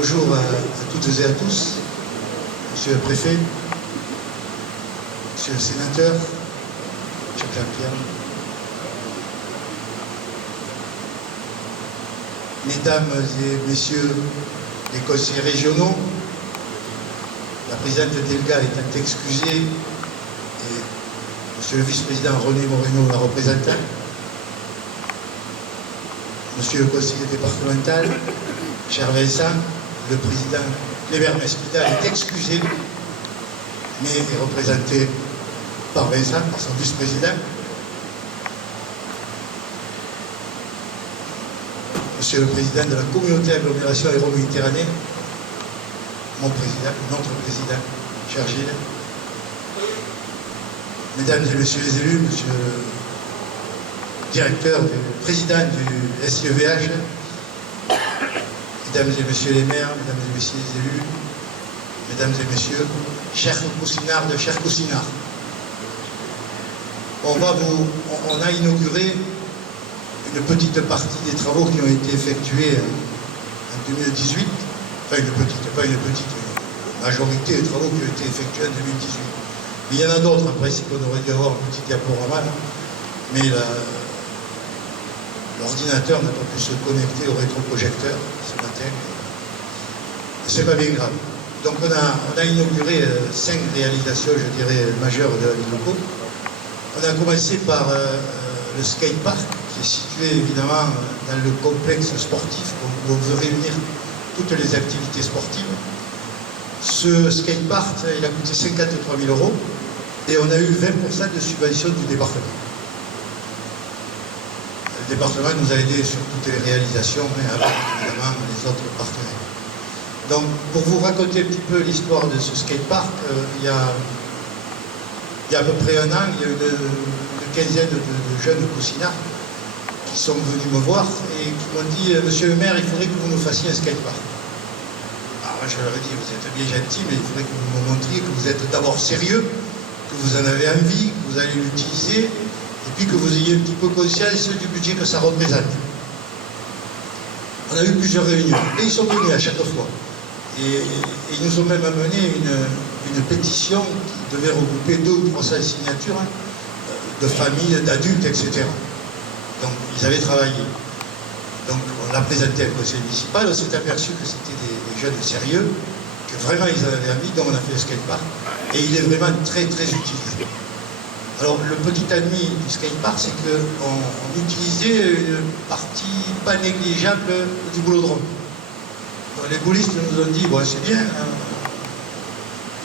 Bonjour à toutes et à tous, Monsieur le Préfet, Monsieur le Sénateur, Monsieur Jean-Pierre, Mesdames et Messieurs les conseillers régionaux, la présidente Delga étant excusée, et Monsieur le vice-président René Moreno, la représentante, Monsieur le conseiller départemental, cher Vincent, le président Cléber Mesquida est excusé, mais est représenté par Vincent, par son vice-président. Monsieur le président de la communauté agglomération Hérault-Méditerranée, mon président, notre président, cher Gilles. Mesdames et messieurs les élus, monsieur le directeur, président du SIEVH, mesdames et messieurs les maires, mesdames et messieurs les élus, mesdames et messieurs, chers coussinards de chers coussinards. On a inauguré une petite partie des travaux qui ont été effectués en 2018, enfin pas une petite, majorité des travaux qui ont été effectués en 2018. Mais il y en a d'autres, en principe on aurait dû avoir un petit diaporama, mais l'ordinateur n'a pas pu se connecter au rétroprojecteur ce matin. C'est pas bien grave. Donc on a inauguré 5 réalisations, je dirais, majeures de la ville de Pau. On a commencé par le skatepark, qui est situé évidemment dans le complexe sportif où on veut réunir toutes les activités sportives. Ce skatepark, il a coûté 53 000 € et on a eu 20% de subvention du département. Le département nous a aidés sur toutes les réalisations, mais avec évidemment les autres partenaires. Donc, pour vous raconter un petit peu l'histoire de ce skatepark, il y a à peu près un an, il y a une quinzaine de jeunes coussinards qui sont venus me voir et qui m'ont dit « Monsieur le maire, il faudrait que vous nous fassiez un skatepark ». Alors je leur ai dit « Vous êtes bien gentil, mais il faudrait que vous me montriez que vous êtes d'abord sérieux, que vous en avez envie, que vous allez l'utiliser, et puis que vous ayez un petit peu conscience du budget que ça représente. » On a eu plusieurs réunions, et ils sont venus à chaque fois. Et ils nous ont même amené une pétition qui devait regrouper 200 ou 300 signatures de familles, d'adultes, etc. Donc ils avaient travaillé. Donc on l'a présenté au conseil municipal, on s'est aperçu que c'était des jeunes sérieux, que vraiment ils en avaient envie, donc on a fait le skatepark. Et il est vraiment très très utilisé. Alors le petit ennemi du skatepark, c'est qu'on utilisait une partie pas négligeable du boulodrome. Les boulistes nous ont dit, bon c'est bien, hein,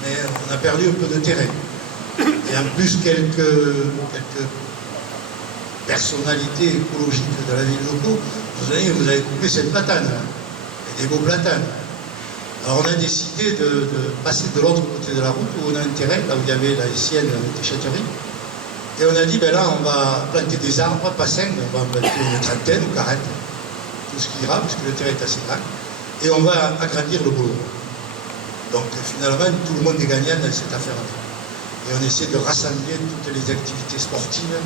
mais on a perdu un peu de terrain. Et en plus, quelques personnalités écologiques de la ville de Pau nous ont dit, vous avez coupé cette platane, hein, et des beaux platanes. Alors on a décidé de passer de l'autre côté de la route, où on a un terrain, là où il y avait la sienne déchetterie. Et on a dit, ben là, on va planter des arbres, pas 5, on va en planter une trentaine ou 40, tout ce qui ira, puisque le terrain est assez grand. Et on va agrandir le boulot. Donc finalement, tout le monde est gagnant dans cette affaire-là. Et on essaie de rassembler toutes les activités sportives,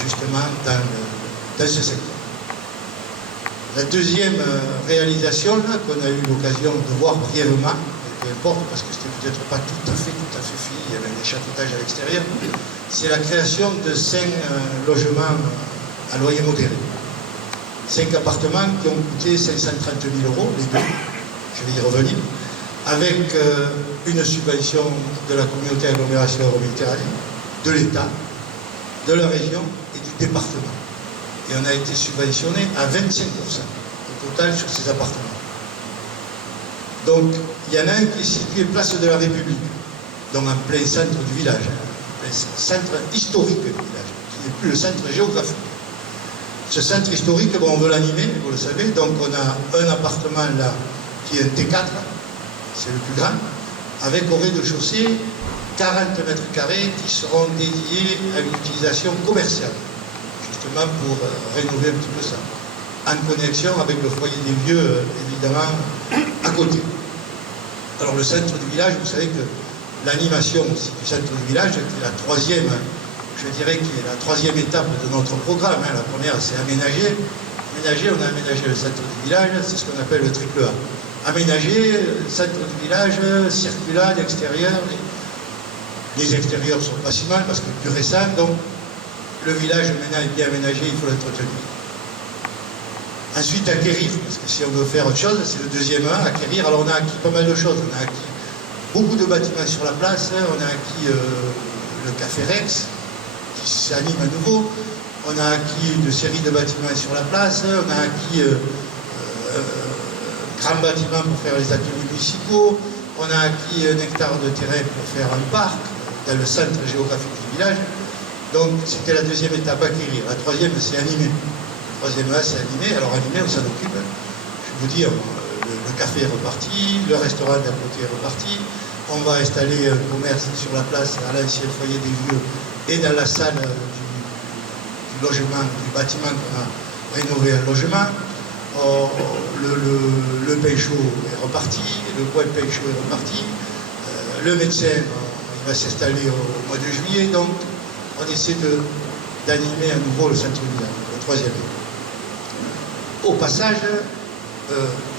justement, dans ce secteur. La deuxième réalisation, qu'on a eu l'occasion de voir brièvement, peu importe, parce que c'était peut-être pas tout à fait fini, il y avait des échafaudages à l'extérieur, c'est la création de 5 logements à loyer modéré. 5 appartements qui ont coûté 530 000 €, les deux, je vais y revenir, avec une subvention de la communauté agglomération Hérault-Méditerranée, de l'État, de la région et du département. Et on a été subventionné à 25% au total sur ces appartements. Donc, il y en a un qui est situé place de la République, donc en plein centre du village, plein centre historique du village, qui n'est plus le centre géographique. Ce centre historique, bon, on veut l'animer, vous le savez, donc on a un appartement là qui est un T4, c'est le plus grand, avec au rez-de-chaussée 40 mètres carrés qui seront dédiés à une utilisation commerciale, justement pour rénover un petit peu ça, en connexion avec le foyer des vieux, évidemment, à côté. Alors le centre du village, vous savez que l'animation aussi du centre du village, qui est la troisième, je dirais, qui est la troisième étape de notre programme. La première, c'est aménager. On a aménagé le centre du village, c'est ce qu'on appelle le triple A. aménagé, centre du village, circulade, extérieur. Les extérieurs sont pas si mal parce que plus récent, donc le village maintenant est bien aménagé, il faut l'entretenir. Ensuite, acquérir, parce que si on veut faire autre chose, c'est le deuxième A, acquérir. Alors on a acquis pas mal de choses, on a acquis beaucoup de bâtiments sur la place, on a acquis le Café Rex, qui s'anime à nouveau, on a acquis une série de bâtiments sur la place, on a acquis grand bâtiment pour faire les ateliers municipaux, on a acquis 1 hectare de terrain pour faire un parc dans le centre géographique du village. Donc c'était la deuxième étape, acquérir. La troisième, c'est animer. La troisième A, c'est animer. Alors animer, on s'en occupe. Je vous dis, le café est reparti, le restaurant d'à côté est reparti. On va installer un commerce sur la place à l'ancien foyer des vieux et dans la salle du logement, du bâtiment qu'on a rénové un logement. Le pain chaud est reparti, le coin de pain chaud est reparti. Le médecin, il va s'installer au mois de juillet. Donc on essaie d'animer à nouveau le centre-ville, le troisième. Au passage,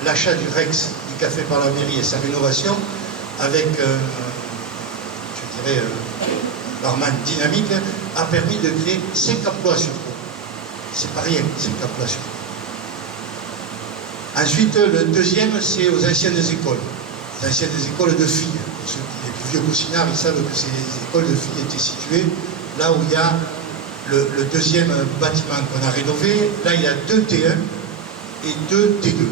l'achat du Rex, du café par la mairie et sa rénovation, avec, je dirais, barman dynamique, a permis de créer 5 emplois sur 3. C'est pas rien, 5 emplois sur 3. Ensuite, le deuxième, c'est aux anciennes écoles. Les anciennes écoles de filles. Pour ceux qui, les plus vieux coussinards, ils savent que ces écoles de filles étaient situées là où il y a le deuxième bâtiment qu'on a rénové. Là, il y a 2 T1 et 2 T2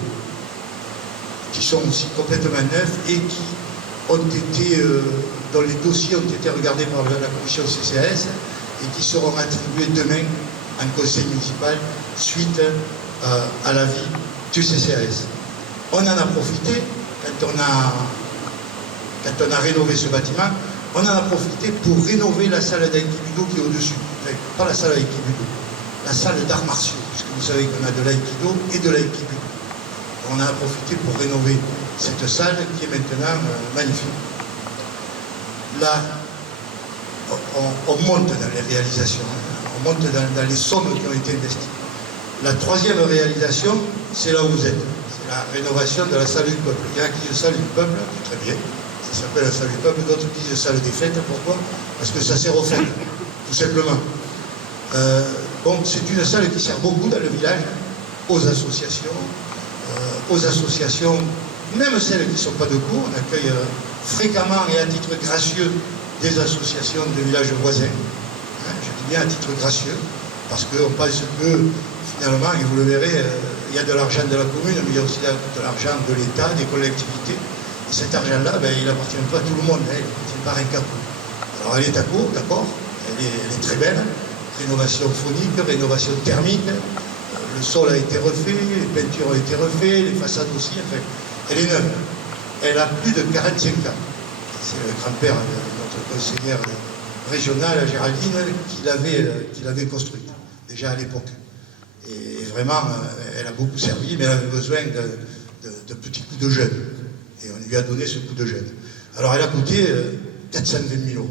qui sont aussi complètement neufs et qui ont été, dont les dossiers ont été regardés par la commission CCAS et qui seront attribués demain en conseil municipal suite à l'avis du CCAS. On en a profité quand on a rénové ce bâtiment. On en a profité pour rénover la salle d'aïkido qui est au-dessus. Enfin, pas la salle d'aïkido, la salle d'arts martiaux, puisque vous savez qu'on a de l'aïkido et de l'aïkido. On en a profité pour rénover cette salle qui est maintenant magnifique. Là, on monte dans les réalisations, on monte dans les sommes qui ont été investies. La troisième réalisation, c'est là où vous êtes. C'est la rénovation de la salle du peuple. Il y en a qui disent salle du peuple, très bien. Ça s'appelle la salle du peuple, d'autres disent salle des fêtes. Pourquoi? Parce que ça sert aux fêtes, tout simplement. Bon, c'est une salle qui sert beaucoup dans le village, aux associations, même celles qui ne sont pas de cours. On accueille fréquemment et à titre gracieux des associations de villages voisins. Je dis bien à titre gracieux, parce qu'on pense que finalement, et vous le verrez, il y a de l'argent de la commune, mais il y a aussi de l'argent de l'État, des collectivités. Et cet argent-là, ben, il n'appartient pas à tout le monde, hein, il n'appartient pas à Rincapo. Alors elle est à court, d'accord, elle est très belle, rénovation phonique, rénovation thermique, le sol a été refait, les peintures ont été refaites, les façades aussi, enfin, elle est neuve. Elle a plus de 45 ans. C'est le grand-père de notre conseillère régionale, Géraldine, qui l'avait construite, déjà à l'époque. Et vraiment, elle a beaucoup servi, mais elle avait besoin de petits coups de jeune. Et on lui a donné ce coup de jeune. Alors elle a coûté 420 000 €,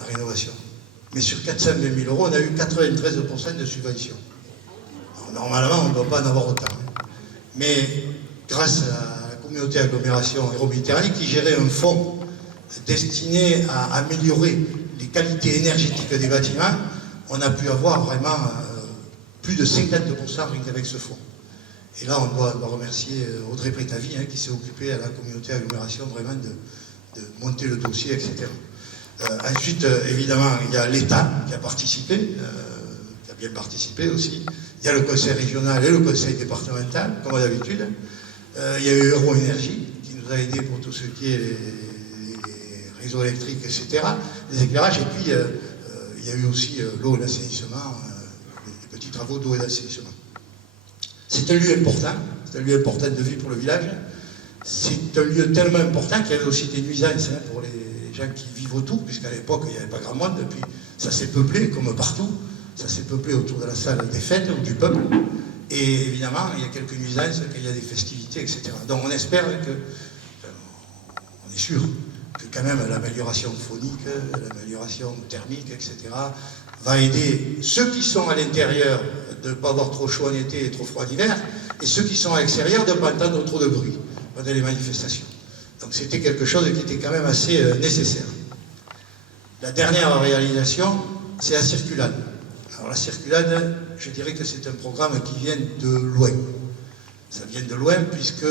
la rénovation. Mais sur 420 000 €, on a eu 93% de subvention. Alors, normalement, on ne doit pas en avoir autant. Mais grâce à la communauté agglomération Hérault-Méditerranée qui gérait un fonds destiné à améliorer les qualités énergétiques des bâtiments, on a pu avoir vraiment plus de 50% rien qu'avec ce fonds. Et là, on doit remercier Audrey Prétavie, qui s'est occupée à la communauté agglomération vraiment de monter le dossier, etc. Ensuite, évidemment, il y a l'État qui a participé, qui a bien participé aussi. Il y a le conseil régional et le conseil départemental, comme d'habitude. Il y a eu Euro Énergie, qui nous a aidés pour tout ce qui est les réseaux électriques, etc., les éclairages. Et puis, il y a eu aussi l'eau et l'assainissement, les petits travaux d'eau et d'assainissement. C'est un lieu important de vie pour le village. C'est un lieu tellement important qu'il y avait aussi des nuisances pour les gens qui vivent autour, puisqu'à l'époque, il n'y avait pas grand monde, puis ça s'est peuplé, comme partout, ça s'est peuplé autour de la salle des fêtes ou du peuple. Et évidemment, il y a quelques nuisances quand il y a des festivités, etc. Donc on espère que, on est sûr, que quand même l'amélioration phonique, l'amélioration thermique, etc., va aider ceux qui sont à l'intérieur de ne pas avoir trop chaud en été et trop froid en hiver, et ceux qui sont à l'extérieur de ne pas entendre trop de bruit pendant les manifestations. Donc c'était quelque chose qui était quand même assez nécessaire. La dernière réalisation, c'est la circulade. Alors la circulade, je dirais que c'est un programme qui vient de loin. Ça vient de loin puisque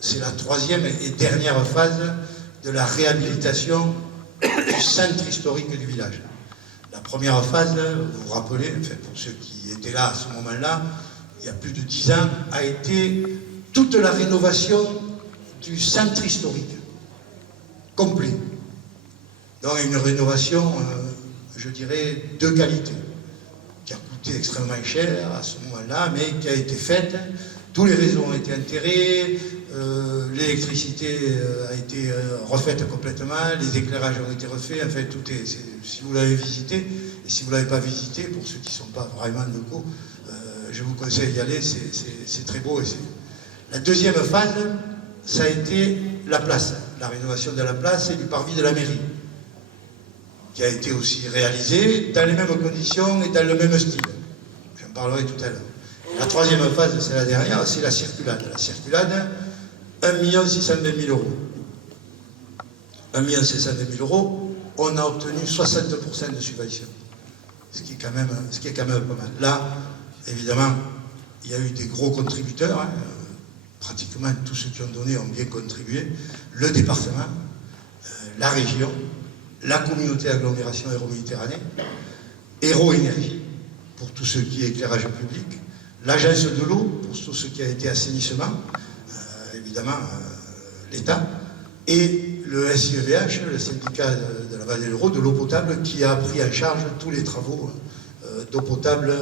c'est la troisième et dernière phase de la réhabilitation du centre historique du village. La première phase, vous vous rappelez, enfin pour ceux qui étaient là à ce moment-là, il y a plus de 10 ans, a été toute la rénovation du centre historique, complet. Donc une rénovation, je dirais, de qualité, qui a coûté extrêmement cher à ce moment-là, mais qui a été faite. Tous les réseaux ont été enterrés, l'électricité a été refaite complètement, les éclairages ont été refaits, enfin tout est, si vous l'avez visité, et si vous ne l'avez pas visité, pour ceux qui ne sont pas vraiment locaux, je vous conseille d'y aller, c'est très beau. La deuxième phase, ça a été la place, la rénovation de la place et du parvis de la mairie, qui a été aussi réalisée dans les mêmes conditions et dans le même style. J'en parlerai tout à l'heure. La troisième phase, c'est la dernière, c'est la circulade. La circulade, 1 620 000 euros. 1 620 000 euros, on a obtenu 60% de subvention. Ce qui est quand même pas mal. Là, évidemment, il y a eu des gros contributeurs, hein, pratiquement tous ceux qui ont donné ont bien contribué, le département, la région, la communauté agglomération Hérault-Méditerranée, Hérault Énergie, pour tout ce qui est éclairage public, l'agence de l'eau, pour tout ce qui a été assainissement, évidemment l'État, et le SIEVH, le syndicat de la vallée de l'Hérault, de l'eau potable, qui a pris en charge tous les travaux d'eau potable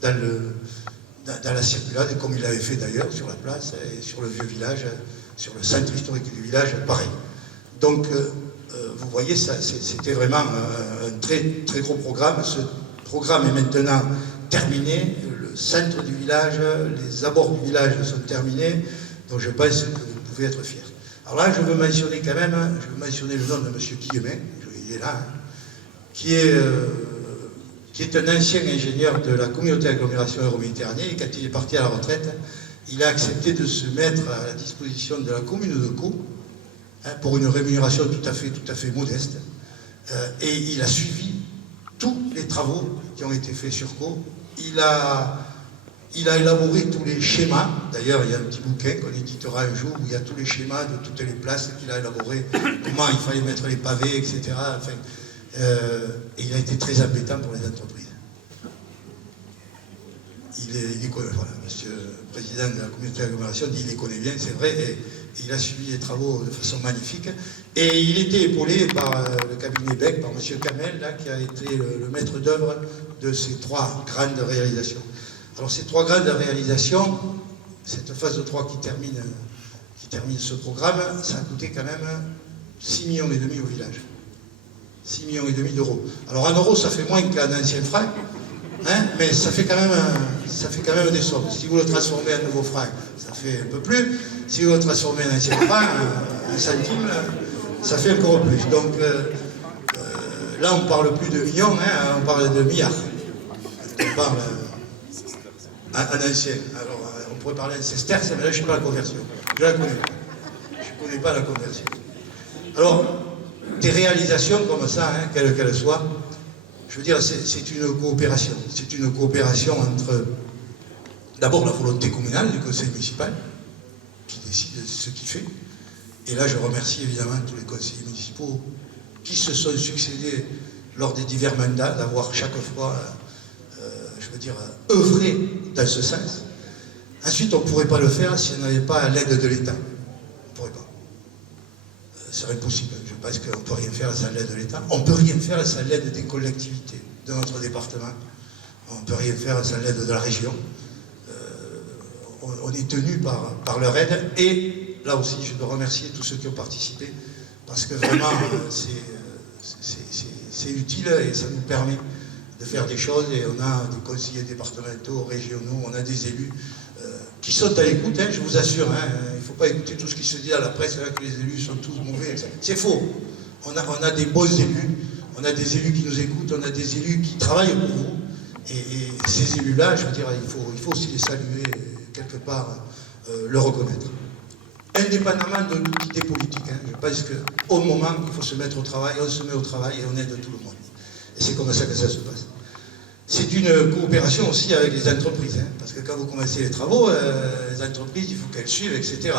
dans la circulade, comme il l'avait fait d'ailleurs sur la place et sur le vieux village, sur le centre historique du village, pareil. Donc, vous voyez, c'était vraiment un très, très gros programme. Ce programme est maintenant terminé. Le centre du village, les abords du village sont terminés. Donc, je pense que vous pouvez être fiers. Alors là, je veux mentionner quand même, je veux mentionner le nom de M. Guillemin, il est là, hein, qui est un ancien ingénieur de la communauté agglomération Hérault-Méditerranée, et quand il est parti à la retraite, il a accepté de se mettre à la disposition de la commune de Caux, hein, pour une rémunération tout à fait modeste, et il a suivi tous les travaux qui ont été faits sur Caux. Il a élaboré tous les schémas, d'ailleurs il y a un petit bouquin qu'on éditera un jour où il y a tous les schémas de toutes les places qu'il a élaborées, comment il fallait mettre les pavés, etc. Enfin, et il a été très embêtant pour les entreprises. Voilà, monsieur le président de la communauté d'agglomération dit qu'il les connaît bien, c'est vrai, et il a suivi les travaux de façon magnifique. Et il était épaulé par le cabinet Beck, par monsieur Kamel, là, qui a été le maître d'œuvre de ces 3 grandes réalisations. Alors ces 3 grandes réalisations, cette phase de 3 qui termine ce programme, ça a coûté quand même 6,5 millions au village. 6,5 millions d'euros. Alors en euros, ça fait moins qu'un ancien franc, hein, mais ça fait quand même des sommes. Si vous le transformez en nouveau franc, ça fait un peu plus. Si vous le transformez en ancien franc, un centime, ça fait encore plus. Donc là, on ne parle plus de millions, hein, on parle de milliards. On parle en ancien. Alors, on pourrait parler en sesterces, mais là, je ne sais pas la conversion. Je ne la connais pas. Je ne connais pas la conversion. Alors, des réalisations comme ça, hein, quelles qu'elles soient, je veux dire, c'est une coopération. C'est une coopération entre, d'abord, la volonté communale du conseil municipal, qui décide de ce qu'il fait. Et là, je remercie évidemment tous les conseillers municipaux qui se sont succédés lors des divers mandats, d'avoir chaque fois, je veux dire, œuvré dans ce sens. Ensuite, on ne pourrait pas le faire si on n'avait pas l'aide de l'État. On ne pourrait pas. Ce serait impossible. Je pense qu'on ne peut rien faire sans l'aide de l'État. On ne peut rien faire sans l'aide des collectivités de notre département. On ne peut rien faire sans l'aide de la région. On est tenu par leur aide. Et là aussi, je dois remercier tous ceux qui ont participé, parce que vraiment, c'est utile et ça nous permet de faire des choses. Et on a des conseillers départementaux, régionaux, on a des élus qui sont à l'écoute, hein, je vous assure. Hein, il ne faut pas écouter tout ce qui se dit à la presse, là, que les élus sont tous mauvais. C'est faux. On a des bons élus, on a des élus qui nous écoutent, on a des élus qui travaillent pour vous. Et ces élus-là, je veux dire, il faut aussi les saluer, quelque part, le reconnaître. Indépendamment de toute idée politique, hein, je pense qu'au moment, il faut se mettre au travail, on se met au travail et on aide tout le monde. Et c'est comme ça que ça se passe. C'est une coopération aussi avec les entreprises, hein, parce que quand vous commencez les travaux, les entreprises, il faut qu'elles suivent, etc.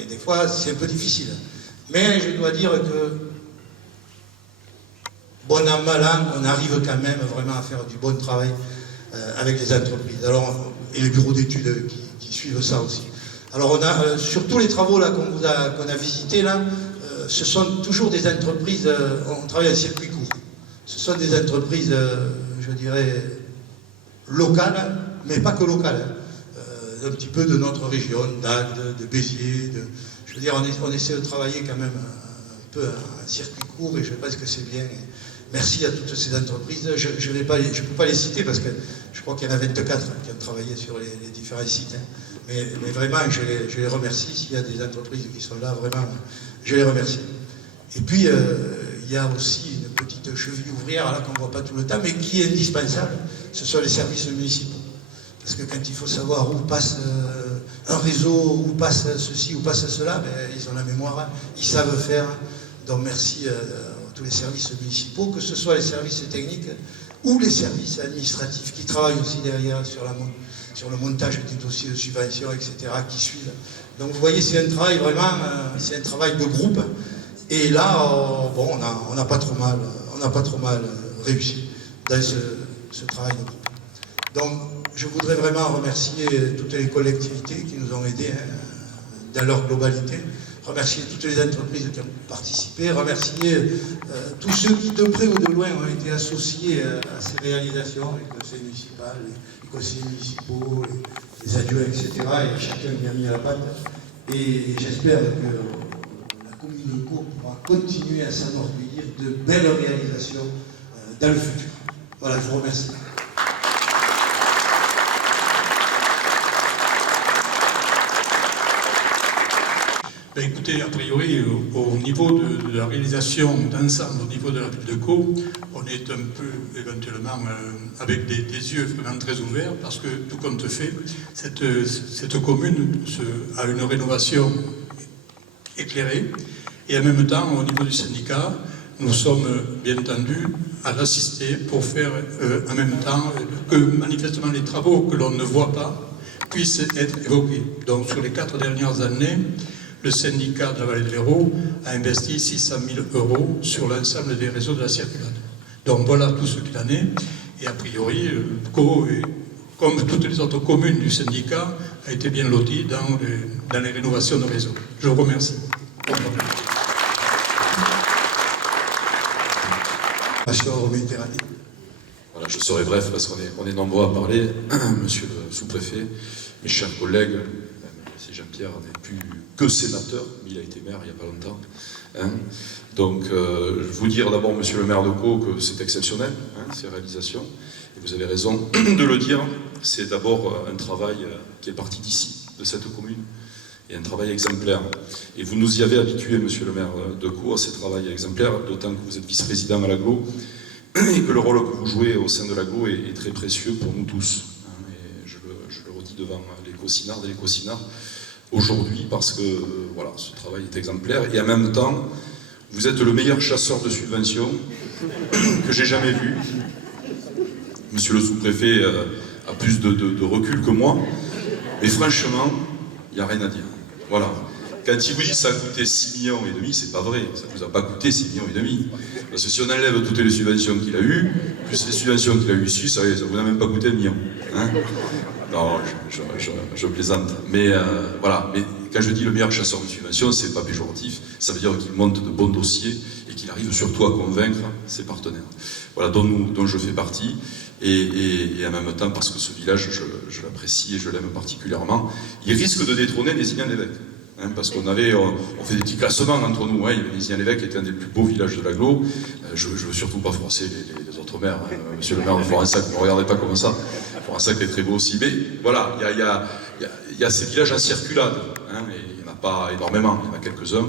Et des fois, c'est un peu difficile. Mais je dois dire que, bon an, mal an, on arrive quand même vraiment à faire du bon travail avec les entreprises. Alors, et les bureaux d'études qui suivent ça aussi. Alors, on a, sur tous les travaux qu'on a visités, là, ce sont toujours des entreprises, on travaille en circuit court. Ce sont des entreprises, je dirais, locales, mais pas que locales. Hein. Un petit peu de notre région, d'Agde, de Béziers. Je veux dire, on essaie de travailler quand même un peu en circuit court et je pense que c'est bien. Merci à toutes ces entreprises. Je ne peux pas les citer parce que je crois qu'il y en a 24 qui ont travaillé sur les différents sites. Hein. Mais vraiment, je les remercie. S'il y a des entreprises qui sont là, vraiment, je les remercie. Et puis, il y a aussi une petite cheville ouvrière là qu'on ne voit pas tout le temps, mais qui est indispensable. Ce sont les services municipaux. Parce que quand il faut savoir où passe un réseau, où passe ceci, où passe cela, ben, ils ont la mémoire, ils savent faire. Donc merci à tous les services municipaux, que ce soit les services techniques ou les services administratifs qui travaillent aussi derrière sur le montage des dossiers de subvention, etc., qui suivent. Donc vous voyez, c'est un travail vraiment, c'est un travail de groupe. Et là, bon, on n'a pas trop mal réussi dans ce travail de groupe. Donc, je voudrais vraiment remercier toutes les collectivités qui nous ont aidés hein, dans leur globalité, remercier toutes les entreprises qui ont participé, remercier tous ceux qui, de près ou de loin, ont été associés à ces réalisations, les conseils municipaux, les conseillers municipaux, les adjoints, etc. Et chacun y a mis à la patte. Et j'espère que la commune de Caux pourra continuer à s'enorgueillir de belles réalisations dans le futur. Voilà, je vous remercie. Ben écoutez, a priori, au niveau de la réalisation d'ensemble, au niveau de la ville de Caux, on est un peu éventuellement avec des yeux vraiment très ouverts parce que tout compte fait, cette commune a une rénovation éclairée et en même temps, au niveau du syndicat, nous sommes bien entendu à l'assister pour faire en même temps que manifestement les travaux que l'on ne voit pas puissent être évoqués. Donc sur les 4 dernières années, le syndicat de la Vallée de l'Hérault a investi 600 000 € sur l'ensemble des réseaux de la circulade. Donc voilà tout ce qu'il en est. Et a priori, Caux, comme toutes les autres communes du syndicat, a été bien loti dans les rénovations de réseaux. Je vous remercie. Voilà, je serai bref parce qu'on est nombreux à parler. Monsieur le sous-préfet, mes chers collègues, même si Jean-Pierre n'est plus que sénateur, mais il a été maire il n'y a pas longtemps. Hein. Donc, je vous dire d'abord, monsieur le maire de Caux, que c'est exceptionnel, hein, ces réalisations. Et vous avez raison de le dire. C'est d'abord un travail qui est parti d'ici, de cette commune, et un travail exemplaire. Et vous nous y avez habitué, monsieur le maire de Caux, à ce travail exemplaire, d'autant que vous êtes vice-président à l'AGLO, et que le rôle que vous jouez au sein de l'AGLO est très précieux pour nous tous. Hein, et je le redis devant les Caucinards et les Caucinards aujourd'hui, parce que voilà, ce travail est exemplaire, et en même temps, vous êtes le meilleur chasseur de subventions que j'ai jamais vu. Monsieur le sous-préfet a plus de recul que moi, mais franchement, il n'y a rien à dire. Voilà. Quand il vous dit que ça a coûté 6,5 millions, c'est pas vrai. Ça ne vous a pas coûté 6,5 millions. Parce que si on enlève toutes les subventions qu'il a eues, plus les subventions qu'il a eues ici, ça vous a même pas coûté 1 million. Hein, non, je plaisante. Mais voilà. Mais quand je dis le meilleur chasseur de subventions, c'est pas péjoratif. Ça veut dire qu'il monte de bons dossiers et qu'il arrive surtout à convaincre ses partenaires. Voilà, dont je fais partie. Et en même temps, parce que ce village, je l'apprécie et je l'aime particulièrement, il risque de détrôner Nézignan-l'Évêque. Hein, parce on fait des petits classements entre nous. Hein. Nézignan-l'Évêque était un des plus beaux villages de l'Aglo. Je ne veux surtout pas froisser les autres maires. Hein. Monsieur le maire de Forensac, ne me regardez pas comme ça. Forensac est très beau aussi. Mais voilà, il y a ces villages en circulade. Hein, et il n'y en a pas énormément, il y en a quelques-uns.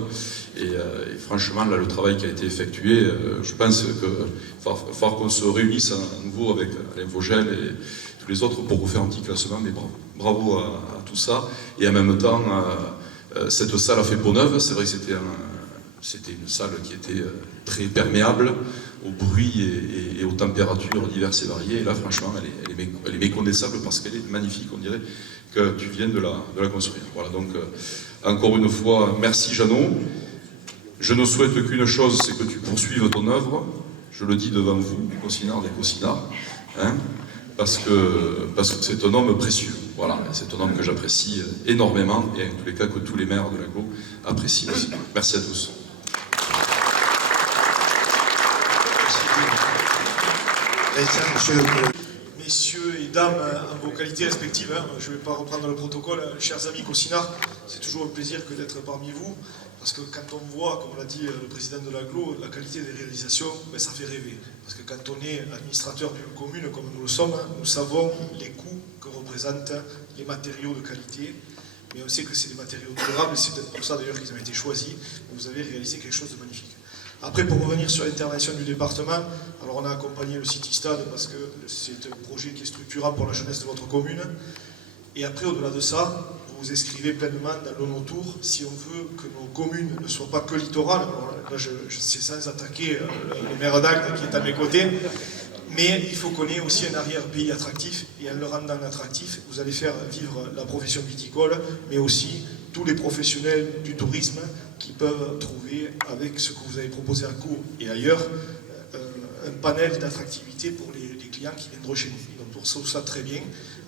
Et franchement, là, le travail qui a été effectué, je pense qu'il va falloir qu'on se réunisse à nouveau avec Alain Vogel et tous les autres pour refaire un petit classement, mais bravo à tout ça. Et en même temps, cette salle a fait peau neuve. C'est vrai que c'était une salle qui était très perméable au bruit et aux températures diverses et variées. Et là, franchement, elle est méconnaissable parce qu'elle est magnifique. On dirait que tu viens de la construire. Voilà, donc, encore une fois, merci Jeannot. Je ne souhaite qu'une chose, c'est que tu poursuives ton œuvre. Je le dis devant vous, les consignards, les consignards, hein, parce que c'est un homme précieux. Voilà, c'est un homme que j'apprécie énormément et en tous les cas que tous les maires de l'Aglo apprécient aussi. Merci à tous. Messieurs et dames, en vos qualités respectives, je ne vais pas reprendre le protocole, chers amis consignards, c'est toujours un plaisir que d'être parmi vous, parce que quand on voit, comme l'a dit le président de l'Aglo, la qualité des réalisations, ben ça fait rêver. Parce que quand on est administrateur d'une commune comme nous le sommes, nous savons les coûts que représentent les matériaux de qualité, mais on sait que c'est des matériaux durables, et c'est peut-être pour ça d'ailleurs qu'ils ont été choisis, vous avez réalisé quelque chose de magnifique. Après, pour revenir sur l'intervention du département, alors on a accompagné le City Stade parce que c'est un projet qui est structurant pour la jeunesse de votre commune. Et après, au-delà de ça, vous vous inscrivez pleinement dans l'ONOTOUR si on veut que nos communes ne soient pas que littorales. Alors là, c'est sans attaquer le maire d'Agde qui est à mes côtés, mais il faut qu'on ait aussi un arrière-pays attractif, et en le rendant attractif, vous allez faire vivre la profession viticole, mais aussi tous les professionnels du tourisme qui peuvent trouver, avec ce que vous avez proposé à Caux et ailleurs, un panel d'attractivité pour les clients qui viendront chez nous. Donc pour ça, très bien.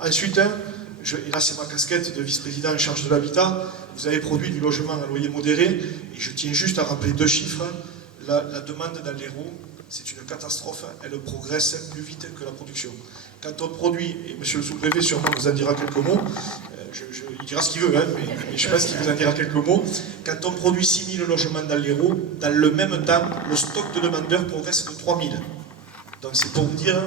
Ensuite, et là c'est ma casquette de vice-président en charge de l'habitat, vous avez produit du logement à loyer modéré, et je tiens juste à rappeler 2 chiffres. La demande dans l'Hérault, c'est une catastrophe, elle progresse plus vite que la production. Quand on produit, et monsieur le sous-préfet sûrement vous en dira quelques mots, il dira ce qu'il veut, hein, mais je pense qu'il vous en dira quelques mots, quand on produit 6 000 logements dans l'Hérault, dans le même temps, le stock de demandeurs progresse de 3 000. Donc c'est pour vous dire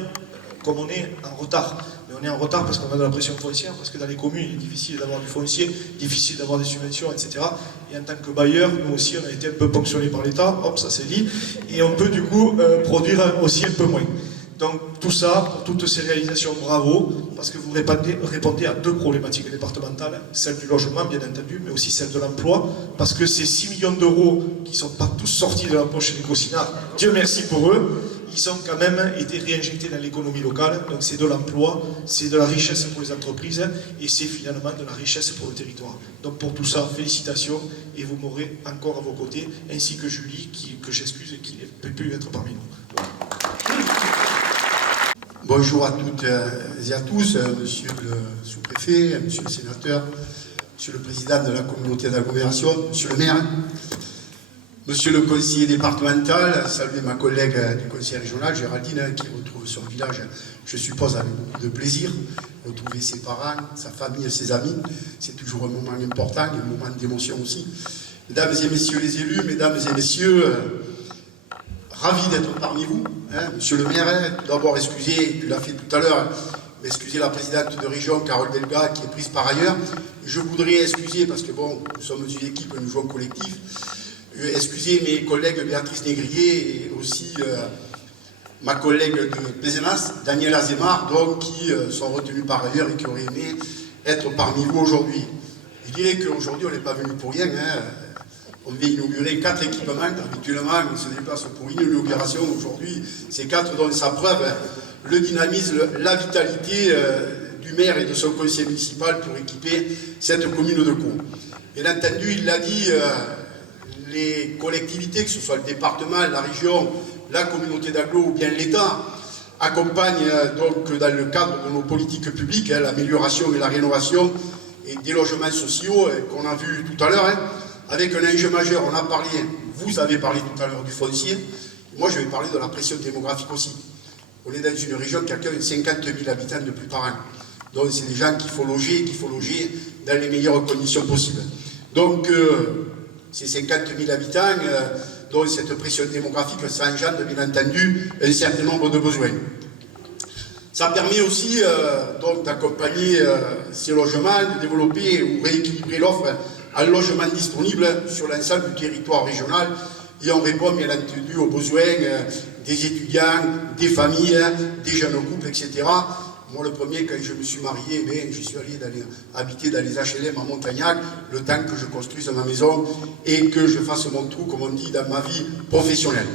comme on est en retard. Mais on est en retard parce qu'on a de la pression foncière, parce que dans les communes, il est difficile d'avoir du foncier, difficile d'avoir des subventions, etc. Et en tant que bailleur, nous aussi, on a été un peu ponctionnés par l'État, hop, ça c'est dit, et on peut du coup produire aussi un peu moins. Donc tout ça, pour toutes ces réalisations, bravo, parce que vous répondez à 2 problématiques départementales, celle du logement bien entendu, mais aussi celle de l'emploi, parce que ces 6 millions d'euros qui ne sont pas tous sortis de la poche des consignards, Dieu merci pour eux, ils ont quand même été réinjectés dans l'économie locale, donc c'est de l'emploi, c'est de la richesse pour les entreprises, et c'est finalement de la richesse pour le territoire. Donc pour tout ça, félicitations, et vous m'aurez encore à vos côtés, ainsi que Julie, que j'excuse et qui ne peut plus être parmi nous. Bonjour à toutes et à tous, monsieur le sous-préfet, monsieur le sénateur, monsieur le président de la communauté d'agglomération, monsieur le maire, monsieur le conseiller départemental, saluer ma collègue du conseil régional, Géraldine, qui retrouve son village, je suppose, avec beaucoup de plaisir, retrouver ses parents, sa famille, ses amis, c'est toujours un moment important, un moment d'émotion aussi. Mesdames et messieurs les élus, mesdames et messieurs, ravi d'être parmi vous. Monsieur le maire, tout d'abord, excusez, tu l'as fait tout à l'heure, mais excusez la présidente de région, Carole Delga, qui est prise par ailleurs. Je voudrais excuser, parce que bon, nous sommes une équipe, nous jouons collectif, excusez mes collègues Béatrice Négrier et aussi ma collègue de Pézenas, Daniel Azemar, donc, qui sont retenus par ailleurs et qui auraient aimé être parmi vous aujourd'hui. Je dirais qu'aujourd'hui, on n'est pas venu pour rien. On va inaugurer 4 équipements. Habituellement, on se déplace pour une inauguration. Aujourd'hui, ces 4 donnent sa preuve, le dynamisme, la vitalité du maire et de son conseil municipal pour équiper cette commune de Caux. Bien entendu, il l'a dit, les collectivités, que ce soit le département, la région, la communauté d'agglo ou bien l'État, accompagnent donc dans le cadre de nos politiques publiques l'amélioration et la rénovation et des logements sociaux qu'on a vu tout à l'heure. Avec un enjeu majeur, on a parlé, vous avez parlé tout à l'heure du foncier, moi je vais parler de la pression démographique aussi. On est dans une région qui accueille 50 000 habitants de plus par an. Donc c'est des gens qu'il faut loger dans les meilleures conditions possibles. Donc ces 50 000 habitants, dont cette pression démographique, ça engendre bien entendu un certain nombre de besoins. Ça permet aussi donc d'accompagner ces logements, de développer ou rééquilibrer l'offre en logement disponible sur l'ensemble du territoire régional et on répond bien entendu aux besoins des étudiants, des familles, des jeunes couples, etc. Moi, le premier, quand je me suis marié, je suis allé habiter dans les HLM à Montagnac, le temps que je construise ma maison et que je fasse mon trou, comme on dit, dans ma vie professionnelle.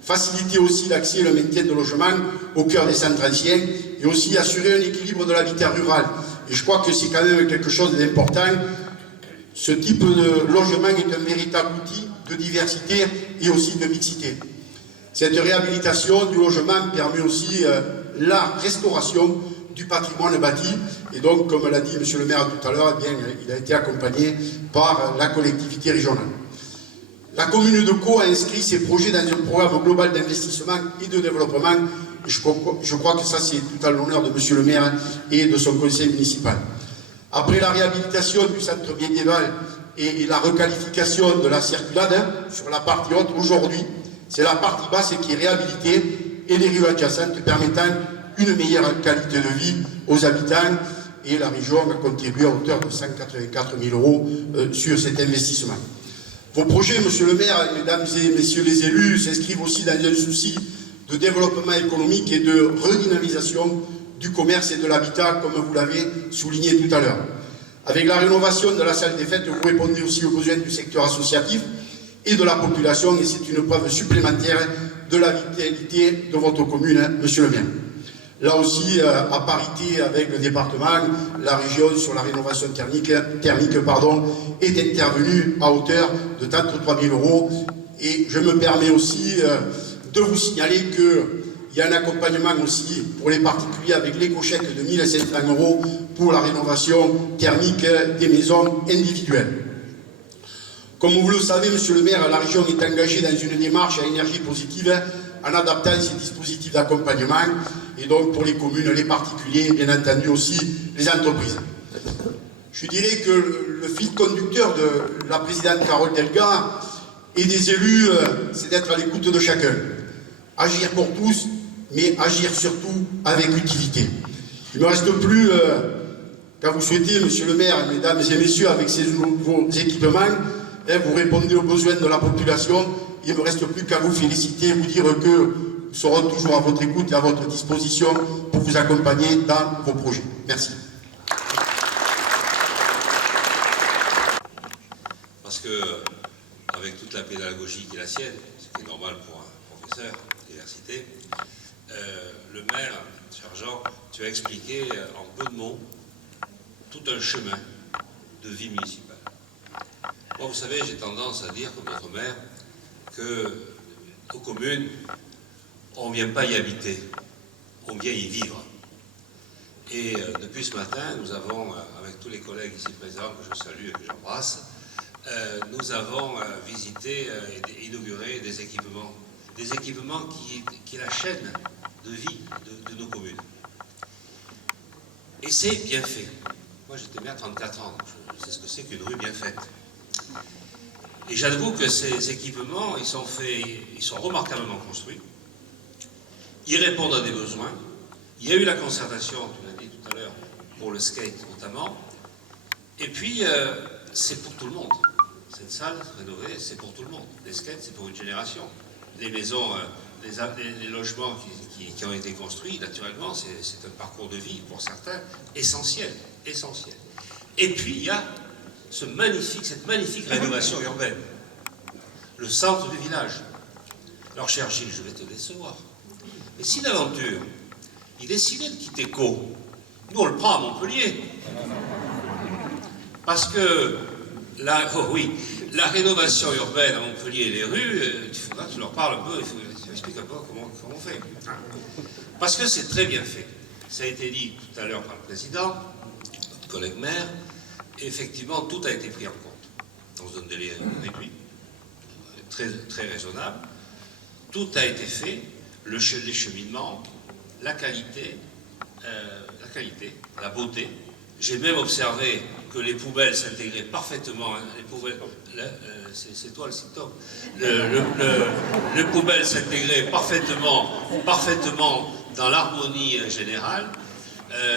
Faciliter aussi l'accès et le maintien de logements au cœur des centres anciens et aussi assurer un équilibre de l'habitat rural. Et je crois que c'est quand même quelque chose d'important. Ce type de logement est un véritable outil de diversité et aussi de mixité. Cette réhabilitation du logement permet aussi la restauration du patrimoine bâti. Et donc, comme l'a dit M. le maire tout à l'heure, il a été accompagné par la collectivité régionale. La commune de Caux a inscrit ses projets dans un programme global d'investissement et de développement. Et je crois que ça, c'est tout à l'honneur de M. le maire et de son conseil municipal. Après la réhabilitation du centre médiéval et la requalification de la circulade sur la partie haute, aujourd'hui, c'est la partie basse qui est réhabilitée et les rues adjacentes permettant une meilleure qualité de vie aux habitants. Et la région a contribué à hauteur de 184 000 € sur cet investissement. Vos projets, monsieur le maire, mesdames et messieurs les élus, s'inscrivent aussi dans un souci de développement économique et de redynamisation du commerce et de l'habitat, comme vous l'avez souligné tout à l'heure. Avec la rénovation de la salle des fêtes, vous répondez aussi aux besoins du secteur associatif et de la population, et c'est une preuve supplémentaire de la vitalité de votre commune, monsieur le maire. Là aussi, à parité avec le département, la région sur la rénovation thermique est intervenue à hauteur de 33 000 €. Et je me permets aussi de vous signaler qu'il y a un accompagnement aussi pour les particuliers avec l'éco-chèque de 1 500 € pour la rénovation thermique des maisons individuelles. Comme vous le savez, monsieur le maire, la région est engagée dans une démarche à énergie positive en adaptant ses dispositifs d'accompagnement et donc pour les communes, les particuliers et bien entendu aussi les entreprises. Je dirais que le fil conducteur de la présidente Carole Delga et des élus, c'est d'être à l'écoute de chacun. Agir pour tous, mais agir surtout avec utilité. Il ne me reste plus, quand vous souhaitez, monsieur le maire, mesdames et messieurs, avec ces nouveaux équipements, vous répondez aux besoins de la population. Il ne me reste plus qu'à vous féliciter et vous dire que nous serons toujours à votre écoute et à votre disposition pour vous accompagner dans vos projets. Merci. Parce que, avec toute la pédagogie qui est la sienne, ce qui est normal pour un professeur d'université, le maire, cher Jean, tu as expliqué en peu de mots tout un chemin de vie municipale. Moi, vous savez, j'ai tendance à dire, comme notre maire, qu'aux communes, on ne vient pas y habiter, on vient y vivre. Et depuis ce matin, nous avons, avec tous les collègues ici présents, que je salue et que j'embrasse, nous avons visité et inauguré des équipements qui est la chaîne de vie de nos communes. Et c'est bien fait. Moi, j'étais maire 34 ans, je sais ce que c'est qu'une rue bien faite. Et j'avoue que ces équipements, ils sont remarquablement construits. Ils répondent à des besoins. Il y a eu la concertation, tu l'as dit tout à l'heure, pour le skate notamment. Et puis, c'est pour tout le monde. Cette salle rénovée, c'est pour tout le monde. Les skates, c'est pour une génération. Les maisons, les logements qui ont été construits, naturellement, c'est un parcours de vie pour certains essentiel. Et puis, il y a cette magnifique rénovation urbaine. Le centre du village. Alors, cher Gilles, je vais te décevoir. Mais si d'aventure, il décidait de quitter Caux, nous on le prend à Montpellier. Parce que, la rénovation urbaine à Montpellier et les rues, il faudra que tu leur parles un peu, tu expliques un peu comment on fait. Parce que c'est très bien fait. Ça a été dit tout à l'heure par le président, notre collègue maire, et effectivement, tout a été pris en compte dans un délai réduit, très, très raisonnable. Tout a été fait, les cheminements, la qualité, la beauté. J'ai même observé que les poubelles s'intégraient parfaitement, c'est toi le symptôme, les poubelles s'intégraient parfaitement dans l'harmonie générale.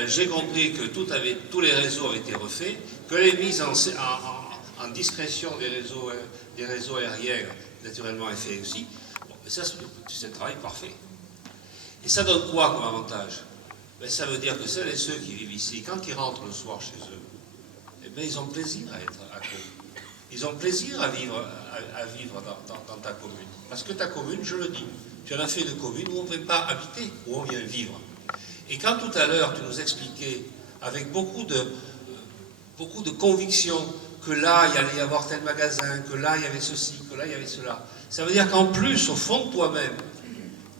J'ai compris que tous les réseaux avaient été refaits, que les mises en en discrétion des réseaux aériens, naturellement, est fait aussi. Bon, mais ça, c'est un travail parfait. Et ça donne quoi comme avantage? Ben, ça veut dire que celles et ceux qui vivent ici, quand ils rentrent le soir chez eux, eh ben, ils ont plaisir à être à Caux. Ils ont plaisir à vivre dans ta commune. Parce que ta commune, je le dis, tu en as fait une commune où on ne vient pas habiter, où on vient vivre. Et quand tout à l'heure, tu nous expliquais, avec beaucoup de conviction, que là, il allait y avoir tel magasin, que là, il y avait ceci, que là, il y avait cela, ça veut dire qu'en plus, au fond de toi-même,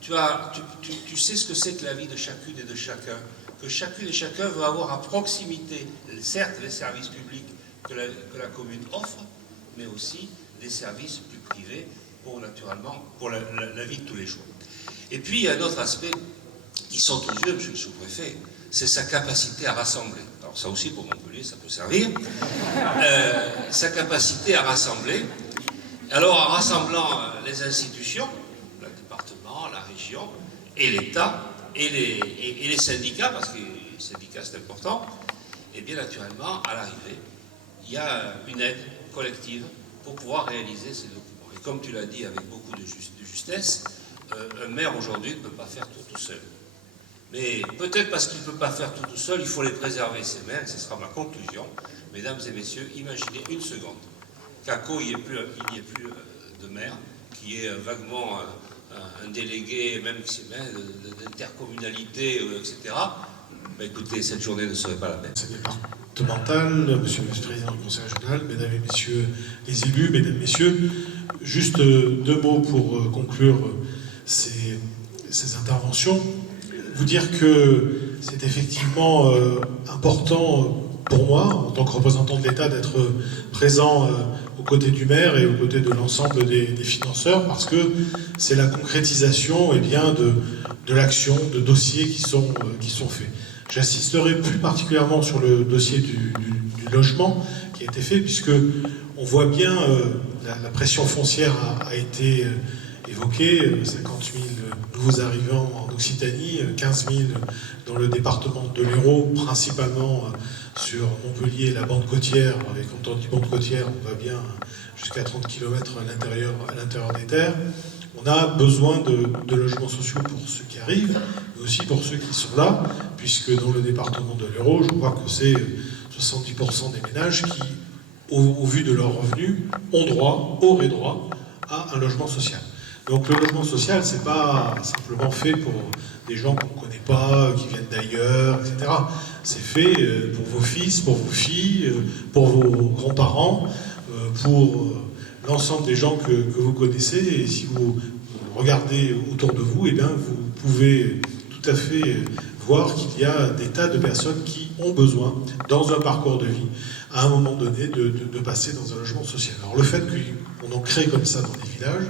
tu sais ce que c'est que la vie de chacune et de chacun, que chacune et chacun veut avoir à proximité, certes, les services publics que la commune offre, mais aussi des services plus privés pour, naturellement, pour la vie de tous les jours. Et puis, il y a un autre aspect qui saute aux yeux, monsieur le sous-préfet, c'est sa capacité à rassembler. Alors ça aussi, pour Montpellier, ça peut servir. Sa capacité à rassembler. Alors, en rassemblant les institutions, le département, la région, et l'État, et les syndicats, parce que les syndicats, c'est important, et bien naturellement, à l'arrivée, il y a une aide collective pour pouvoir réaliser ces documents. Et comme tu l'as dit avec beaucoup de justesse, un maire aujourd'hui ne peut pas faire tout seul. Mais peut-être parce qu'il ne peut pas faire tout seul, il faut les préserver, ces maires, et ce sera ma conclusion. Mesdames et messieurs, imaginez une seconde qu'à Caux, il n'y ait plus de maire, qu'il y ait vaguement un délégué, même d'intercommunalité, etc. Ben écoutez, cette journée ne serait pas la même. C'est départemental, monsieur le vice-président du Conseil régional, mesdames et messieurs les élus, mesdames et messieurs, juste deux mots pour conclure ces interventions. Vous dire que c'est effectivement important pour moi, en tant que représentant de l'État, d'être présent aux côtés du maire et aux côtés de l'ensemble des financeurs, parce que c'est la concrétisation de l'action, de dossiers qui sont faits. J'insisterai plus particulièrement sur le dossier du logement qui a été fait, puisque on voit bien la pression foncière a été évoquée, 50 000 nouveaux arrivants en Occitanie, 15 000 dans le département de l'Hérault, principalement sur Montpellier et la bande côtière. Et quand on dit bande côtière, on va bien jusqu'à 30 km à l'intérieur des terres. On a besoin de logements sociaux pour ceux qui arrivent, mais aussi pour ceux qui sont là, puisque dans le département de l'Hérault, je crois que c'est 70% des ménages qui, au vu de leurs revenus, auraient droit à un logement social. Donc le logement social, c'est pas simplement fait pour des gens qu'on ne connaît pas, qui viennent d'ailleurs, etc. C'est fait pour vos fils, pour vos filles, pour vos grands-parents, pour l'ensemble des gens que vous connaissez. Et si vous regardez autour de vous, eh bien, vous pouvez tout à fait voir qu'il y a des tas de personnes qui ont besoin, dans un parcours de vie, à un moment donné, de passer dans un logement social. Alors le fait qu'on en crée comme ça dans des villages,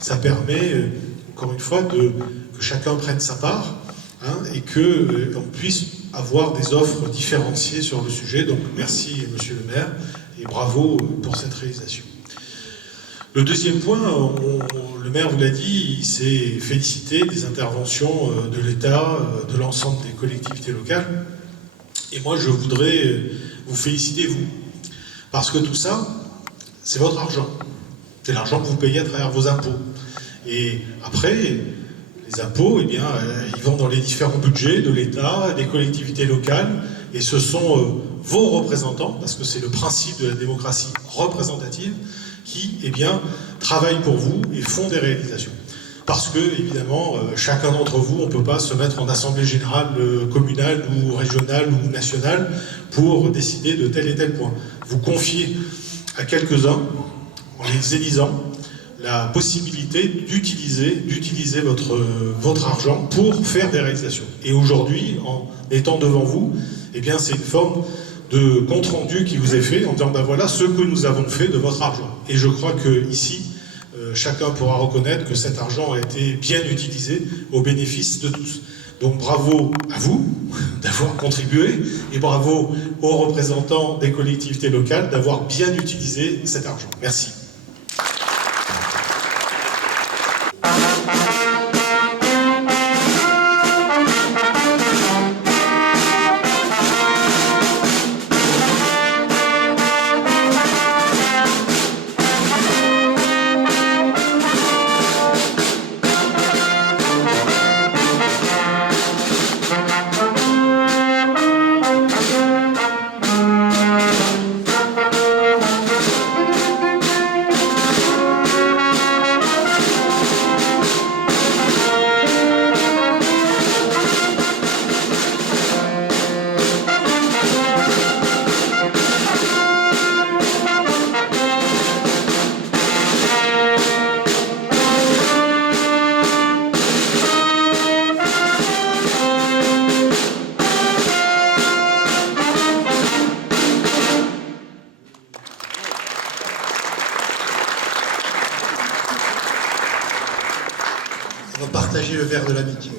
ça permet, encore une fois, que chacun prenne sa part, hein, et qu'on puisse avoir des offres différenciées sur le sujet. Donc merci, monsieur le maire, et bravo pour cette réalisation. Le deuxième point, le maire vous l'a dit, il s'est félicité des interventions de l'État, de l'ensemble des collectivités locales. Et moi, je voudrais vous féliciter, vous. Parce que tout ça, c'est votre argent. C'est l'argent que vous payez à travers vos impôts. Et après, les impôts, eh bien, ils vont dans les différents budgets de l'État, des collectivités locales, et ce sont vos représentants, parce que c'est le principe de la démocratie représentative, qui, eh bien, travaillent pour vous et font des réalisations. Parce que, évidemment, chacun d'entre vous, on ne peut pas se mettre en assemblée générale communale ou régionale ou nationale pour décider de tel et tel point. Vous confiez à quelques-uns, en les élisant, la possibilité d'utiliser votre argent pour faire des réalisations. Et aujourd'hui, en étant devant vous, eh bien, c'est une forme de compte-rendu qui vous est fait en disant, ben voilà ce que nous avons fait de votre argent. Et je crois que ici, chacun pourra reconnaître que cet argent a été bien utilisé au bénéfice de tous. Donc bravo à vous d'avoir contribué et bravo aux représentants des collectivités locales d'avoir bien utilisé cet argent. Merci. On va partager le verre de l'amitié.